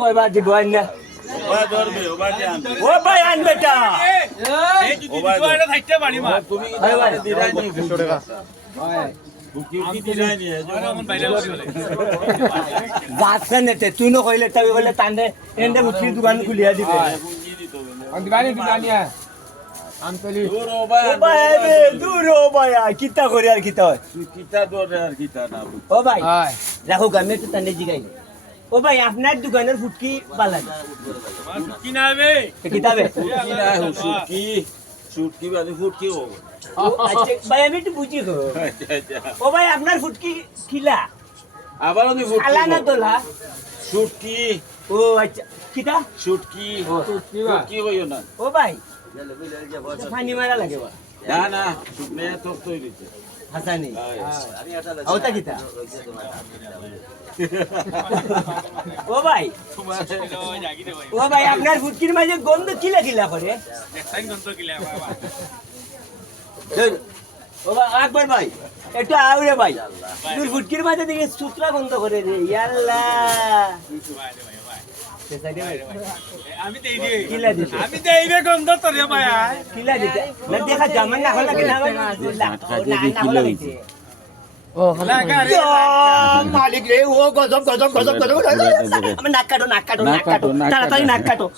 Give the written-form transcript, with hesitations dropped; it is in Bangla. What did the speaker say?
ওই বা দিব না ওবা ধরবে ওবা কে আনবে ও ভাই আন বেটা এই যদি দুয়ারে থাকতে পারি মা তুমি ভাই, ভাই। দিরাই নি 200 টাকা বুকি দিরাই নি আমার বাইরে বসে যাচ্ছে নেতে তুই ন কইলে তাই কইলে তান্ডে এন্ডে মুছি দোকান খুলিয়া দিবে বুকি দিত দিবানি দুনিয়া আমতলি দূর ওবা ও ভাই আইবে দূর ও ভাই কিতা করি আর কিতা হয় কিতা দরে আর কিতা না ও ভাই হয় রাখো আমি একটু তান্ডে জিগাই ও ভাই আপনার দোকানের ফুটকি বালা কি না হবে কিতাবে কি না সুটকি সুটকি বানি ফুটকি ও আচ্ছা ভাই আমি একটু বুঝি গো ও ভাই আপনার ফুটকি খিলা আবার নি ফুটকি আলা না দোলা সুটকি ও আচ্ছা কিতা সুটকি সুটকি হইও না ও ভাই পানি মারা লাগে বা না না শুকনে তো তৈরিতে হাসানি আওতা কিতা ও ভাই জাগি দে ভাই ও ভাই আপনার ফুটকির মাঝে গন্ধ কিলা কিলা করে একটাই গন্ত কিলা বাবা ও ভাই আকবর ভাই একটু আউরে ভাই তোর ফুটকির মাঝে দেখে সুতরা গন্ধ করে রে ইয়াল্লা আমি দেই দে কিলা দিছে আমি দেই দে গন্ধ তোরে ভাই কিলা দিছে না দেখা জামান না হলা কিনা না হলা হইছে মালিক রে ও গজব গজব গজব গজব আমার নাক কাটো তাড়াতাড়ি নাক কাটো